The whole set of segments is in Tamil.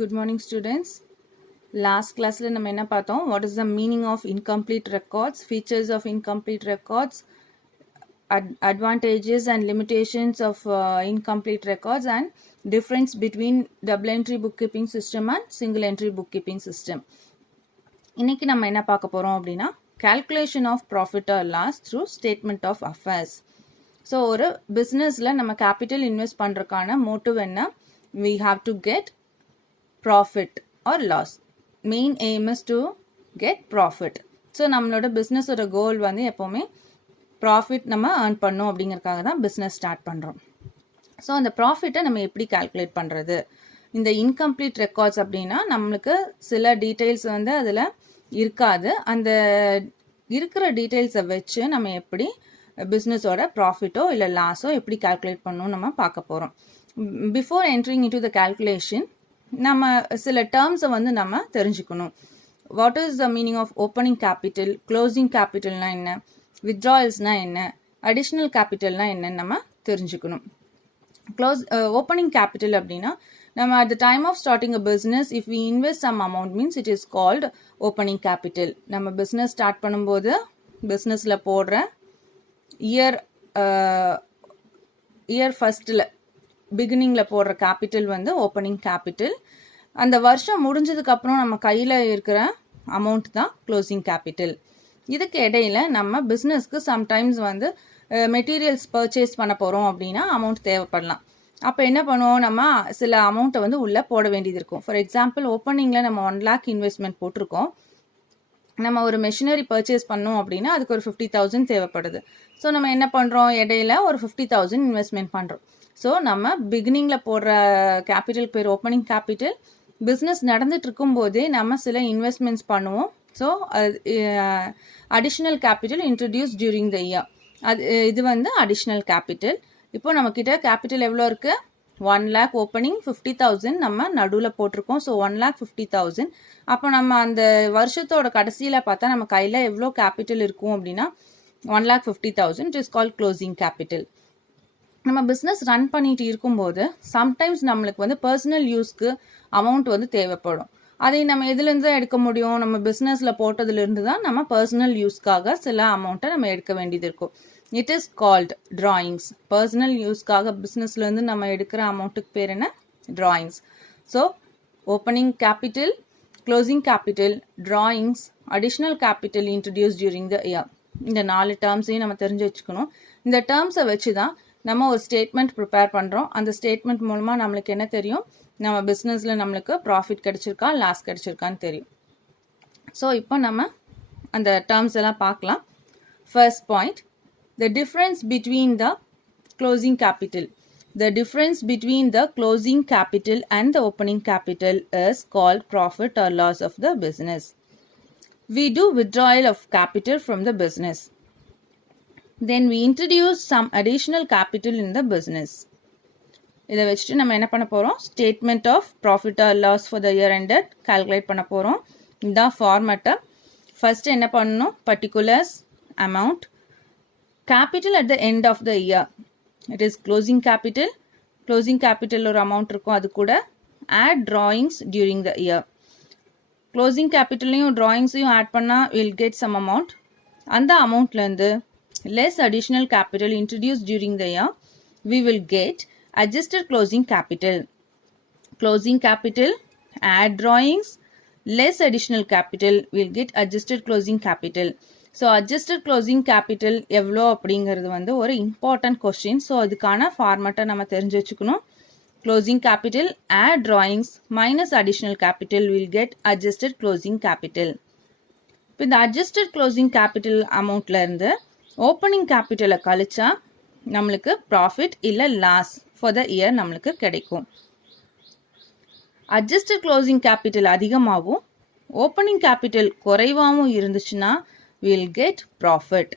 Good morning students. Last class la நம்ம என்ன பார்த்தோம், what is the meaning of incomplete records, features of incomplete records, advantages and limitations of incomplete records, and difference between double entry bookkeeping system and single entry bookkeeping system. இன்னைக்கு நம்ம என்ன பார்க்க போறோம் அப்படின்னா calculation of profit or loss through statement of affairs. So ஒரு பிஸ்னஸில் நம்ம கேபிட்டல் இன்வெஸ்ட் பண்ணுறதுக்கான மோட்டிவ் என்ன, we have to get profit or loss. Main aim is to get profit. So நம்மளோட பிஸ்னஸோட கோல் வந்து எப்போவுமே ப்ராஃபிட் நம்ம ஏர்ன் பண்ணோம் அப்படிங்கிறதுக்காக தான் பிஸ்னஸ் ஸ்டார்ட் பண்ணுறோம். ஸோ அந்த ப்ராஃபிட்டை நம்ம எப்படி கால்குலேட் பண்ணுறது, இந்த இன்கம்ப்ளீட் ரெக்கார்ட்ஸ் அப்படின்னா நம்மளுக்கு சில டீட்டெயில்ஸ் வந்து அதில் இருக்காது. அந்த இருக்கிற டீட்டெயில்ஸை வச்சு நம்ம எப்படி பிஸ்னஸோட ப்ராஃபிட்டோ இல்லை லாஸோ எப்படி கால்குலேட் பண்ணணும் நம்ம பார்க்க போகிறோம். Before entering in to the calculation நம்ம சில டேர்ம்ஸை வந்து நம்ம தெரிஞ்சுக்கணும். What is the meaning of opening capital, closing கேபிட்டல்னா என்ன, வித்ட்ராயல்ஸ்னா என்ன, அடிஷ்னல் கேபிட்டல்னா என்னன்னு நம்ம தெரிஞ்சுக்கணும். ஓப்பனிங் கேபிட்டல் அப்படின்னா நம்ம at the time of starting a business if we invest some amount means it is called opening capital. நம்ம பிஸ்னஸ் ஸ்டார்ட் பண்ணும்போது பிஸ்னஸில் போடுற இயர் ஃபஸ்ட்டில் பிகினிங்கில் போடுற கேபிட்டல் வந்து ஓப்பனிங் கேபிட்டல். அந்த வருஷம் முடிஞ்சதுக்கப்புறம் நம்ம கையில் இருக்கிற அமௌண்ட் தான் க்ளோசிங் கேபிட்டல். இதுக்கு இடையில நம்ம பிஸ்னஸ்க்கு சம்டைம்ஸ் வந்து மெட்டீரியல்ஸ் பர்ச்சேஸ் பண்ண போகிறோம் அப்படின்னா அமௌண்ட் தேவைப்படலாம். அப்போ என்ன பண்ணுவோம், நம்ம சில அமௌண்ட்டை வந்து உள்ளே போட வேண்டியது இருக்கும். ஃபார் எக்ஸாம்பிள் ஓப்பனிங்கில் நம்ம 1 lakh இன்வெஸ்ட்மெண்ட் போட்டிருக்கோம். நம்ம ஒரு மெஷினரி பர்ச்சேஸ் பண்ணோம் அப்படின்னா அதுக்கு ஒரு 50,000 தேவைப்படுது. ஸோ நம்ம என்ன பண்ணுறோம், இடையில ஒரு 50,000 இன்வெஸ்ட்மெண்ட் பண்ணுறோம். ஸோ நம்ம பிகினிங்கில் போடுற கேபிட்டல் பேர் ஓப்பனிங் கேபிட்டல். பிஸ்னஸ் நடந்துட்டு இருக்கும்போதே நம்ம சில இன்வெஸ்ட்மெண்ட்ஸ் பண்ணுவோம். So additional capital introduce during the year. இது வந்து அடிஷ்னல் கேபிட்டல். இப்போ நம்மக்கிட்ட கேபிட்டல் எவ்வளோ இருக்குது, 1 lakh ஓப்பனிங், 50,000 நம்ம நடுவில் போட்டிருக்கோம். ஸோ 1,50,000. அப்போ நம்ம அந்த வருஷத்தோட கடைசியில் பார்த்தா நம்ம கையில் எவ்வளோ கேபிட்டல் இருக்கும் அப்படின்னா 1,50,000. It is called closing capital. நம்ம பிஸ்னஸ் ரன் பண்ணிட்டு இருக்கும்போது சம்டைம்ஸ் நம்மளுக்கு வந்து பர்சனல் யூஸ்க்கு அமௌண்ட் வந்து தேவைப்படும். அதை நம்ம எதுலேருந்து தான் எடுக்க முடியும், நம்ம பிஸ்னஸில் போட்டதுலேருந்து தான் நம்ம பர்சனல் யூஸ்க்காக சில அமௌண்ட்டை நம்ம எடுக்க வேண்டியது இருக்கும். It is called drawings. Personal யூஸ்க்காக பிஸ்னஸ்லேருந்து நம்ம எடுக்கிற அமௌண்ட்டுக்கு பேர் என்ன, drawings. So opening capital, closing capital, drawings, additional capital introduce during the year. இந்த 4 டேர்ம்ஸையும் நம்ம தெரிஞ்சு வச்சுக்கணும். இந்த டேர்ம்ஸை வச்சு தான் நம்ம ஒரு ஸ்டேட்மெண்ட் ப்ரிப்பேர் பண்ணுறோம். அந்த ஸ்டேட்மெண்ட் மூலமாக நம்மளுக்கு என்ன தெரியும், நம்ம பிஸ்னஸில் நம்மளுக்கு ப்ராஃபிட் கிடைச்சிருக்கா லாஸ் கிடைச்சிருக்கான்னு தெரியும். ஸோ இப்போ நம்ம அந்த டேர்ம்ஸ் எல்லாம் பார்க்கலாம். First point, the difference between the closing capital. The difference between the closing capital and the opening capital is called profit or loss of the business. We do withdrawal of capital from the business. Then we introduce some additional capital in the business. இதை வச்சுட்டு நம்ம என்ன பண்ண போகிறோம், statement of profit or loss for the year ended calculate பண்ண போகிறோம். இதுதான் ஃபார்மேட்டை. ஃபர்ஸ்ட் என்ன பண்ணணும், particulars, amount, capital at the end of the year. It is closing capital. Closing capital ஒரு amount இருக்கும், அது கூட add drawings during the year. Closing capitalலையும் drawings-ஐயும் add பண்ணா we'll get some amount. அந்த amountலேருந்து less additional capital introduced during the year, we will get adjusted closing capital. Closing capital, add drawings, less additional capital, we'll get adjusted closing capital. So adjusted closing capital எவ்வளோ அப்படிங்கிறது வந்து ஒரு இம்பார்ட்டன்ட் கொஸ்டின். ஸோ அதுக்கான ஃபார்மேட்டை நம்ம தெரிஞ்சு வச்சுக்கணும். Closing capital, add drawings, minus additional capital, will get adjusted closing capital. இப்போ இந்த அட்ஜஸ்டட் க்ளோசிங் கேபிட்டல் அமௌண்ட்லேருந்து ஓப்பனிங் கேபிட்டலை கழிச்சா நம்மளுக்கு ப்ராஃபிட் இல்லை லாஸ் ஃபார் த இயர் நம்மளுக்கு கிடைக்கும். அட்ஜஸ்டட் க்ளோசிங் கேபிட்டல் அதிகமாகவும் ஓப்பனிங் கேபிட்டல் குறைவாகவும் இருந்துச்சுன்னா we'll get profit.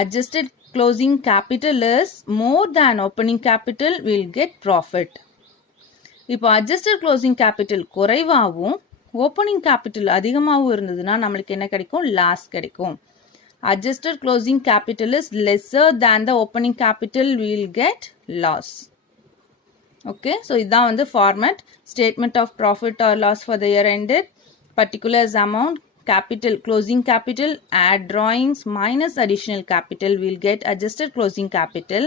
Adjusted closing capital is more than opening capital, we'll get profit. இப்போ adjusted closing capital குறைவாகவும் ஓப்பனிங் கேபிட்டல் அதிகமாகவும் இருந்ததுன்னா நம்மளுக்கு என்ன கிடைக்கும், லாஸ் கிடைக்கும். Adjusted closing capital is lesser than the opening capital, we'll get loss. Okay, so இதுதான் வந்து format. Statement of profit or loss for the year ended, particulars amount, capital, closing capital, add drawings minus additional capital, we'll get adjusted closing capital.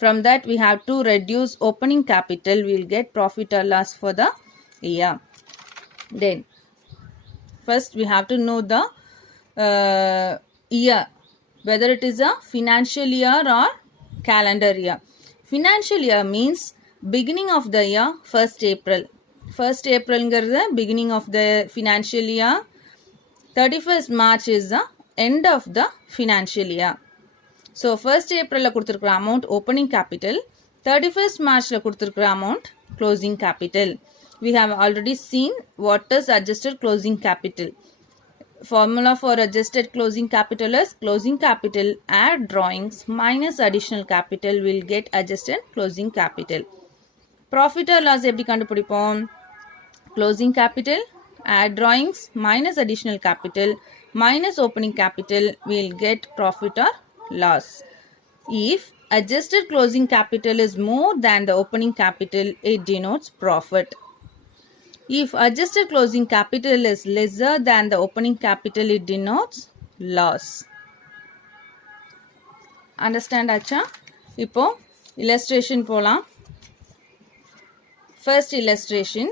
From that we have to reduce opening capital, we'll get profit or loss for the year. Then first we have to know the year, whether it is a financial year or calendar year. Financial year means beginning of the year 1st April. 1st April is beginning of the financial year. 31st March is the end of the financial year. So 1st April la kuduthirukra amount opening capital, 31st March la kuduthirukra amount closing capital. We have already seen what is adjusted closing capital. Formula for adjusted closing capital is closing capital add drawings minus additional capital, will get adjusted closing capital. Profit or loss எப்படி கண்டுபிடிப்போம்? Closing capital add drawings minus additional capital minus opening capital, will get profit or loss. If adjusted closing capital is more than the opening capital, it denotes profit. If adjusted closing capital is lesser than the opening capital, it denotes loss. Understand acha? இப்போ illustration போலாம். First illustration.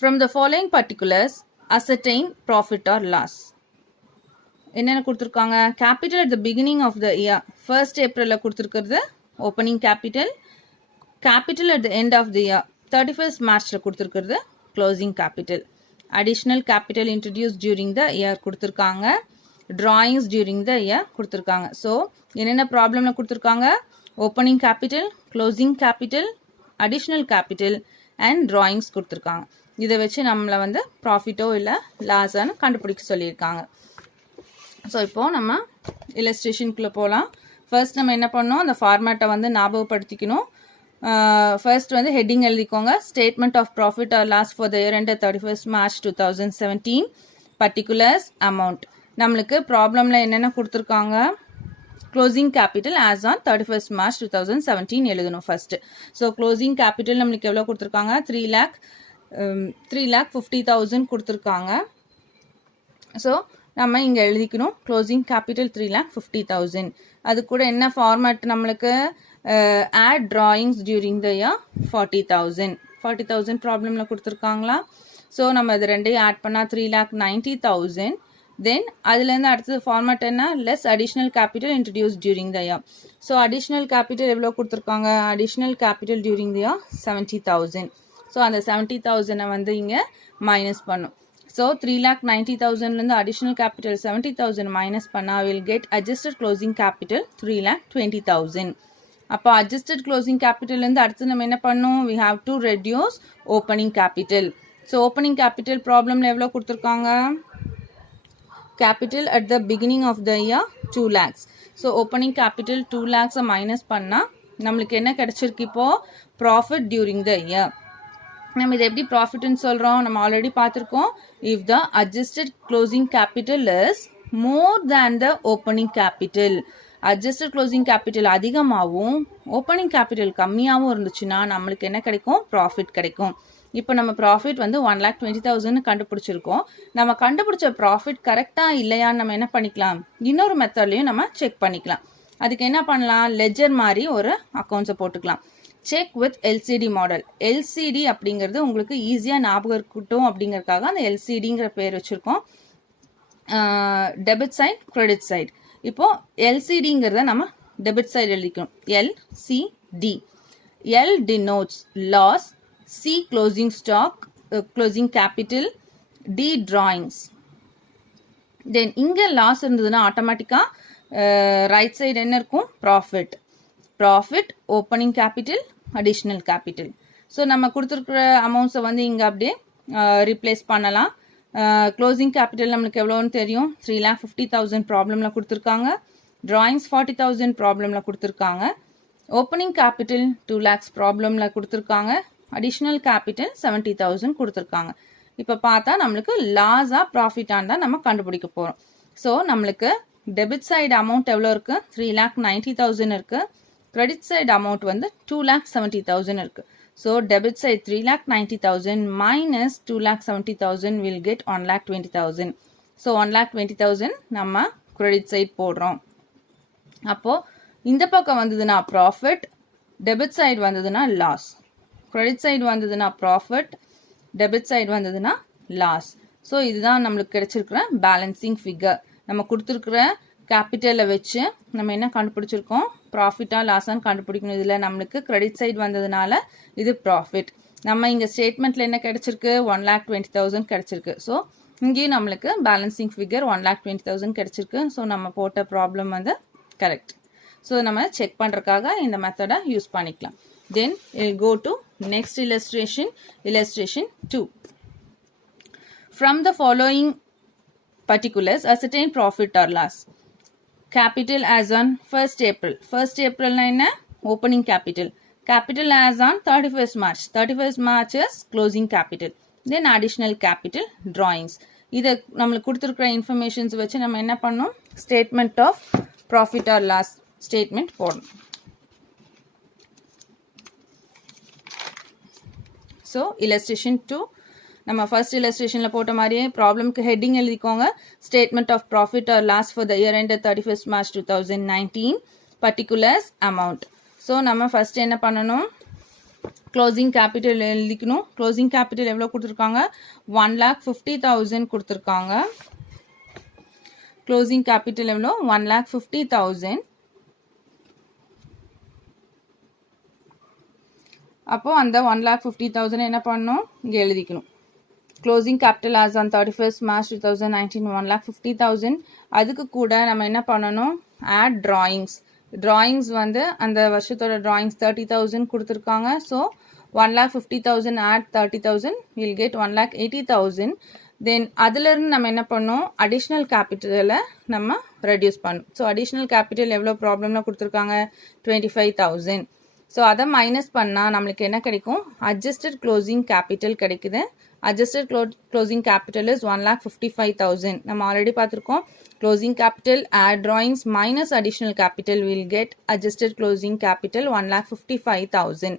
From the following particulars, ascertain profit or loss. என்னென்ன கொடுத்துருக்காங்க? Capital at the beginning of the year 1st ஏப்ரலில் கொடுத்துருக்கிறது opening capital. Capital at the end of the year 31st மார்ச்சில் கொடுத்துருக்கிறது closing capital. Additional capital introduce during the year கொடுத்துருக்காங்க. ட்ராயிங்ஸ் டியூரிங் த இயர் கொடுத்துருக்காங்க. ஸோ என்னென்ன ப்ராப்ளமில் கொடுத்துருக்காங்க? Opening capital, closing capital, additional capital and drawings கொடுத்துருக்காங்க. இதை வச்சு நம்மளை வந்து ப்ராஃபிட்டோ இல்லை லாஸான்னு கண்டுபிடிக்க சொல்லியிருக்காங்க. ஸோ இப்போது நம்ம இல்லஸ்ட்ரேஷனுக்குள்ளே போகலாம். ஃபர்ஸ்ட் நம்ம என்ன பண்ணோம்? அந்த ஃபார்மேட்டை வந்து ஞாபகப்படுத்திக்கணும். ஃபர்ஸ்ட் வந்து ஹெட்டிங் எழுதிக்கோங்க. Statement of profit or loss for the year ended 31st March 2017. Particulars amount. நம்மளுக்கு ப்ராப்ளமில் என்னென்ன கொடுத்துருக்காங்க? Closing capital as on 31st March 2017 எழுதணும் ஃபர்ஸ்ட். ஸோ க்ளோசிங் கேபிட்டல் நம்மளுக்கு எவ்வளோ கொடுத்துருக்காங்க? 3,50,000 கொடுத்துருக்காங்க. ஸோ நம்ம இங்கே எழுதிக்கணும் க்ளோசிங் கேபிட்டல் 3,50,000. அது கூட என்ன ஃபார்மேட் நம்மளுக்கு? Add drawings during the year 40,000 ப்ராப்ளமில் கொடுத்துருக்காங்களா? ஸோ நம்ம இது ரெண்டையும் ஆட் பண்ணால் 3,90,000. தென் அதுலேருந்து அடுத்தது ஃபார்மேட் என்ன? Less additional capital introduce during the year. So additional capital எவ்வளோ கொடுத்துருக்காங்க? Additional capital during the year 70,000. So அந்த 70,000 வந்து இங்கே மைனஸ் பண்ணும். ஸோ 3,90,000லேருந்து அடிஷ்னல் கேபிட்டல் 70,000 மைனஸ் பண்ணால் will get adjusted closing capital 3,20,000. அப்போ அட்ஜஸ்டட் க்ளோசிங் கேபிட்டல்லேருந்து அடுத்து நம்ம என்ன பண்ணணும்? We have to reduce opening capital. So opening capital ப்ராப்ளமில் எவ்வளோ கொடுத்துருக்காங்க? Capital at the beginning of the year 2 lakhs. So opening capital 2 lakhs minus பண்ணால் நம்மளுக்கு என்ன கிடச்சிருக்கு? இப்போது ப்ராஃபிட் டியூரிங் த இயர். நம்ம இதை எப்படி ப்ராஃபிட்னு சொல்கிறோம்? நம்ம ஆல்ரெடி பார்த்துருக்கோம். If the adjusted closing capital is more than the opening capital. Adjusted closing capital அதிகமாகவும் ஓப்பனிங் கேபிட்டல் கம்மியாகவும் இருந்துச்சுன்னா நம்மளுக்கு என்ன கிடைக்கும்? ப்ராஃபிட் கிடைக்கும். இப்போ நம்ம ப்ராஃபிட் வந்து 1,20,000 கண்டுபிடிச்சிருக்கோம். நம்ம கண்டுபிடிச்ச ப்ராஃபிட் கரெக்டாக இல்லையான்னு நம்ம என்ன பண்ணிக்கலாம்? இன்னொரு மெத்தட்லையும் நம்ம செக் பண்ணிக்கலாம். அதுக்கு என்ன பண்ணலாம்? லெஜர் மாதிரி ஒரு அக்கௌண்ட்ஸை போட்டுக்கலாம். Check with LCD model. LCD அப்படிங்கிறது உங்களுக்கு ஈஸியாக ஞாபகம் இருக்கட்டும் அப்படிங்கிறதுக்காக அந்த எல்சிடிங்கிற பேர் வச்சுருக்கோம். Debit side, credit side. இப்போது எல்சிடிங்கிறத நம்ம டெபிட் சைடு எழுதிக்கணும். LCD. L denotes loss, C closing stock, closing capital, D drawings. Then இங்கே லாஸ் இருந்ததுன்னா ஆட்டோமேட்டிக்காக ரைட் சைடு என்ன இருக்கும்? Profit. Profit, opening capital, additional capital. So நம்ம கொடுத்துருக்குற அமௌண்ட்ஸை வந்து இங்கே அப்படியே ரீப்ளேஸ் பண்ணலாம். க்ளோசிங் கேபிட்டல் நம்மளுக்கு எவ்வளோன்னு தெரியும்? 3,50,000 ப்ராப்ளமில் கொடுத்துருக்காங்க. ட்ராயிங்ஸ் 40,000 ப்ராப்ளமில் கொடுத்துருக்காங்க. ஓப்பனிங் கேபிட்டல் 2 lakhs ப்ராப்ளமில் கொடுத்துருக்காங்க. அடிஷ்னல் கேபிட்டல் 70,000 கொடுத்துருக்காங்க. இப்போ பார்த்தா நம்மளுக்கு லாஸாக ப்ராஃபிட்டாக தான் நம்ம கண்டுபிடிக்க போகிறோம். ஸோ நம்மளுக்கு டெபிட் சைடு அமௌண்ட் எவ்வளோ இருக்குது 3,90,000 இருக்குது. கிரெடிட் சைடு அமௌண்ட் வந்து 2,70,000 இருக்குது. So debit side 3,90,000 minus 2,70,000 will get 1,20,000. So 1,20,000 நம்ம கிரெடிட் சைடு போடுறோம். அப்போது இந்த பக்கம் வந்ததுன்னா ப்ராஃபிட், டெபிட் சைடு வந்ததுன்னா லாஸ். கிரெடிட் சைடு வந்ததுன்னா ப்ராஃபிட், டெபிட் சைடு வந்ததுன்னா லாஸ். ஸோ இதுதான் நம்மளுக்கு கிடைச்சிருக்கிற பேலன்சிங் ஃபிகர். நம்ம கொடுத்துருக்குற கேபிட்டலை வச்சு நம்ம என்ன கண்டுபிடிச்சிருக்கோம், ப்ராஃபிட்டாக லாஸான்னு கண்டுபிடிக்கணும். இதில் நம்மளுக்கு கிரெடிட் சைடு வந்ததுனால இது ப்ராஃபிட். நம்ம இங்கே ஸ்டேட்மெண்ட்டில் என்ன கிடைச்சிருக்கு, 1,20,000 கிடைச்சிருக்கு. ஸோ இங்கேயும் நம்மளுக்கு பேலன்சிங் ஃபிகர் 1,20,000 கிடைச்சிருக்கு. ஸோ நம்ம போட்ட ப்ராப்ளம் வந்து கரெக்ட். ஸோ நம்ம செக் பண்ணுறதுக்காக இந்த மெத்தடை யூஸ் பண்ணிக்கலாம். தென் we'll go to next illustration, illustration 2. From the following particulars, ascertain profit or loss. Capital as on 1st April. 1st April na opening capital. Capital as on 31st March. 31st March is closing capital. Then additional capital, drawings. இதை நம்மளுக்கு கொடுத்துருக்குற இன்ஃபர்மேஷன்ஸ் வச்சு நம்ம என்ன பண்ணோம், statement of profit or loss statement போடணும். ஸோ illustration 2 நம்ம ஃபர்ஸ்ட் இல்லஸ்ட்ரேஷனில் போட்ட மாதிரியே ப்ராப்ளம்க்கு ஹெட்டிங் எழுதிக்கோங்க. Statement of profit or loss for the year ended 31st March 2019, particulars amount. So நம்ம ஃபர்ஸ்ட் என்ன பண்ணணும், க்ளோசிங் கேபிட்டல் எழுதிக்கணும். க்ளோசிங் கேபிட்டல் எவ்வளோ கொடுத்துருக்காங்க, 1,50,000 கொடுத்துருக்காங்க. க்ளோசிங் கேபிட்டல் எவ்வளோ, 1,50,000. அப்போது அந்த 1,50,000 என்ன பண்ணணும், இங்கே எழுதிக்கணும். Closing capital as on 31st March 2019 1,50,000. அதுக்கு கூட நம்ம என்ன பண்ணணும், ஆட் ட்ராயிங்ஸ். ட்ராயிங்ஸ் வந்து அந்த வருஷத்தோட ட்ராயிங்ஸ் 30,000 கொடுத்துருக்காங்க. So 1,50,000 add 30,000 will get 1,80,000. Then அதிலிருந்து நம்ம என்ன பண்ணோம், அடிஷ்னல் கேபிட்டலை நம்ம ரெடியூஸ் பண்ணணும். ஸோ அடிஷ்னல் கேபிட்டல் எவ்வளோ ப்ராப்ளம்லாம் கொடுத்துருக்காங்க, 25,000. ஸோ அதை மைனஸ் பண்ணால் நம்மளுக்கு என்ன கிடைக்கும், அட்ஜஸ்டட் க்ளோசிங் கேபிட்டல் கிடைக்குது. Adjusted closing capital is 1,55,000. நம்ம ஆல்ரெடி பார்த்துருக்கோம். Closing capital add drawings minus additional capital will get adjusted closing capital 1,55,000.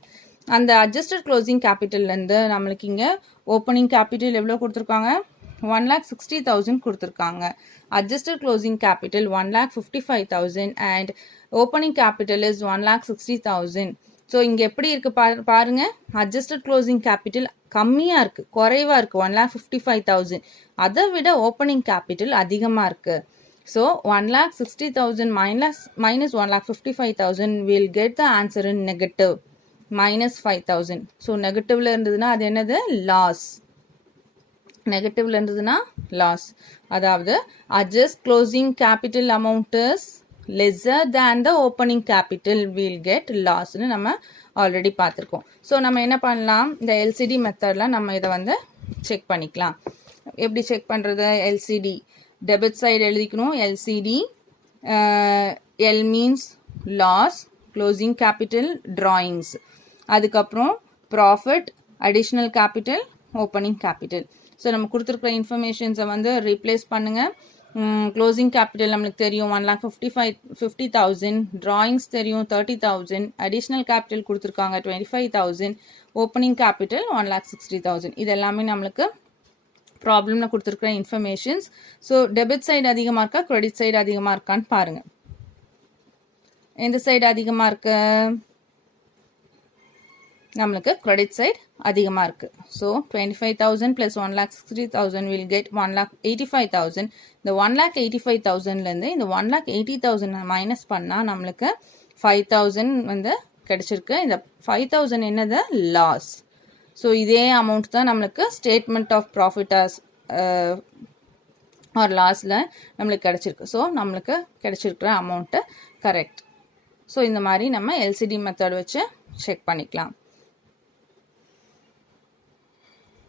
அந்த அட்ஜஸ்டட் க்ளோசிங் கேபிட்டல்லேருந்து நம்மளுக்கு இங்கே ஓப்பனிங் கேபிட்டல் எவ்வளோ கொடுத்துருக்காங்க, 1,60,000 கொடுத்துருக்காங்க. Adjusted closing capital 1,55,000 and opening capital is 1,60,000. So இங்கே எப்படி இருக்குது பாருங்க, அட்ஜஸ்டட் க்ளோசிங் கேபிட்டல் கம்மியாக இருக்குது, குறைவாக இருக்குது 1,55,000. அதை விட ஓப்பனிங் கேபிட்டல் அதிகமாக இருக்குது. So 1,60,000 minus 1,55,000 will get the answer in negative, minus 5,000. So நெகட்டிவ்ல இருந்ததுன்னா அது என்னது, லாஸ். நெகட்டிவ்ல இருந்ததுன்னா லாஸ். அதாவது adjust closing capital amount is lesser than the opening capital will get loss னு நம்ம ஆல்ரெடி பார்த்துருக்கோம். ஸோ நம்ம என்ன பண்ணலாம், இந்த எல்சிடி மெத்தடில் நம்ம இதை வந்து செக் பண்ணிக்கலாம். எப்படி செக் பண்ணுறது, எல்சிடி டெபிட் சைடு எழுதிக்கணும். LCD L means loss, closing capital drawings, அதுக்கப்புறம் profit, additional capital, opening capital. So நம்ம கொடுத்துருக்குற இன்ஃபர்மேஷன்ஸை வந்து ரீப்ளேஸ் பண்ணுங்கள். க்ளோசிங் கேபிட்டல் நம்மளுக்கு தெரியும் 1,50,000, ட்ராயிங்ஸ் தெரியும் 30,000, அடிஷ்னல் கேபிட்டல் கொடுத்துருக்காங்க 25,000, ஓப்பனிங் கேபிட்டல் 1,60,000. இது எல்லாமே நம்மளுக்கு ப்ராப்ளம்ல கொடுத்துருக்குற இன்ஃபர்மேஷன்ஸ். ஸோ டெபிட் சைடு அதிகமாக இருக்கா, கிரெடிட் சைடு அதிகமாக இருக்கான்னு பாருங்கள். எந்த சைடு அதிகமாக இருக்கு, நம்மளுக்கு கிரெடிட் சைடு அதிகமாக இருக்குது. So 25,000 + 1,60,000 will get 1,85,000. இந்த 1,85,000லேருந்து இந்த 1,80,000 மைனஸ் பண்ணால் நம்மளுக்கு 5,000 வந்து கிடைச்சிருக்கு. இந்த 5,000 என்னது, லாஸ். ஸோ இதே அமௌண்ட் தான் நம்மளுக்கு ஸ்டேட்மெண்ட் ஆஃப் ப்ராஃபிட் ஆர் லாஸில் நம்மளுக்கு கிடைச்சிருக்கு. ஸோ நம்மளுக்கு கிடைச்சிருக்கிற அமௌண்ட்டு கரெக்ட். ஸோ இந்த மாதிரி நம்ம எல்சிடி மெத்தட் வச்சு செக் பண்ணிக்கலாம்.